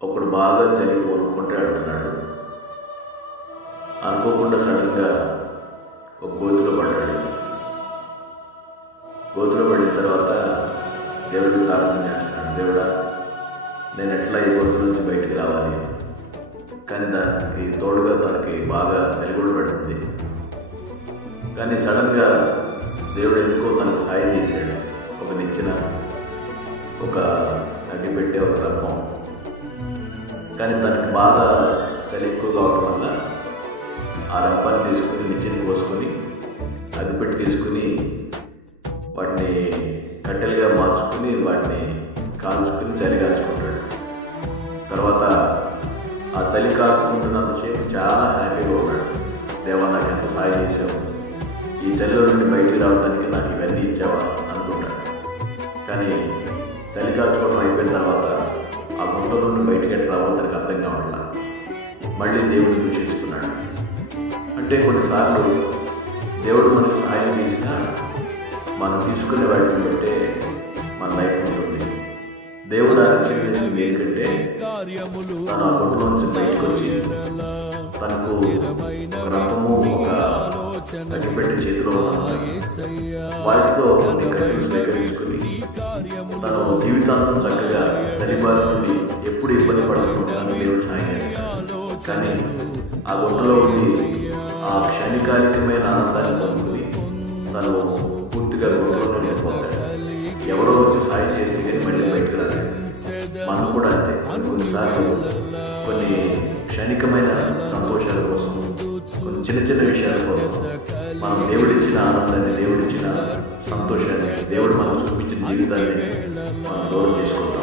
ఒకడు బాగా చలి కొనుక్కుంటూ వెళ్తున్నాడు. అనుకోకుండా సడన్గా ఒక గోతిలో పడ్డాడు. గోతిలో పడిన తర్వాత దేవుడికి ప్రార్థన చేస్తున్నాడు, దేవుడా నేను ఎట్లా ఈ గోతు నుంచి బయటికి రావాలి. కానీ దానికి తోడుగా తనకి బాగా చలి కూడా పడుతుంది. కానీ సడన్గా దేవుడు ఎందుకో తనకు సాయం చేశాడు. ఒక నిచ్చెన, ఒక అగ్గి పెట్టే ఒక రప్పం. కానీ తనకి బాగా చలి ఎక్కువ కావడం వల్ల ఆ రప్పాన్ని తీసుకుని నిచ్చెన కోసుకొని అగ్గిపెట్టి తీసుకుని వాటిని కట్టెలుగా మార్చుకుని వాటిని కాల్చుకుని చలి కాల్చుకుంటాడు. తర్వాత ఆ చలి కాల్చుకుంటున్నంతసేపు చాలా హ్యాపీగా ఉన్నాడు. దేవా నాకు ఎంత సాయం చేసావు, ఈ చలిలో నుండి బయటికి రావడానికి నాకు ఇవన్నీ ఇచ్చావా అనుకుంటాడు. కానీ చలి కాల్చుకోవడం అయిపోయిన తర్వాత ఆ గుంటలో నుండి బయటికి ఎట్లా రావాలో తనకు అర్థం కావట్లా. మళ్ళీ దేవుడిని దూషిస్తున్నాడు. అంటే కొన్నిసార్లు దేవుడు మనకి సహాయం చేసినా మనం తీసుకునే వాటిని బట్టే మన లైఫ్ ఉంటుంది. దేవుడు ఆ రక్షణ చేసింది ఏంటంటే తను ఆ గుంటలోంచి బయటకు వచ్చి తనకు ఒక రకము ఒక అగ్గిపెట్టి చేతిలో వాటితో కొన్ని కట్టెలు సేకరించుకుని తను జీవితాంతం చక్కగా చలిబారి నుండి ఎప్పుడు ఇబ్బంది పడకుండా దేవుడు సాయం చేస్తాడు. కానీ ఆ గుంటలో ఉండి ఆ క్షణికాలికమైన ఆనందాన్ని పొందుకుని తను పూర్తిగా గుంటలో నిలిపోతాడు. ఎవరో వచ్చి సాయం చేస్తే కానీ మళ్ళీ బయటకు రాలేదు. మనం కూడా అంతే. కొన్నిసార్లు కొన్ని క్షణికమైన సంతోషాల కోసం, కొన్ని చిన్న చిన్న విషయాల కోసం మనం దేవుడిచ్చిన ఆనందాన్ని, దేవుడిచ్చిన సంతోషాన్ని, దేవుడు మనకు చూపించిన జీవితాన్ని మనం దూరం చేసుకోవాలి.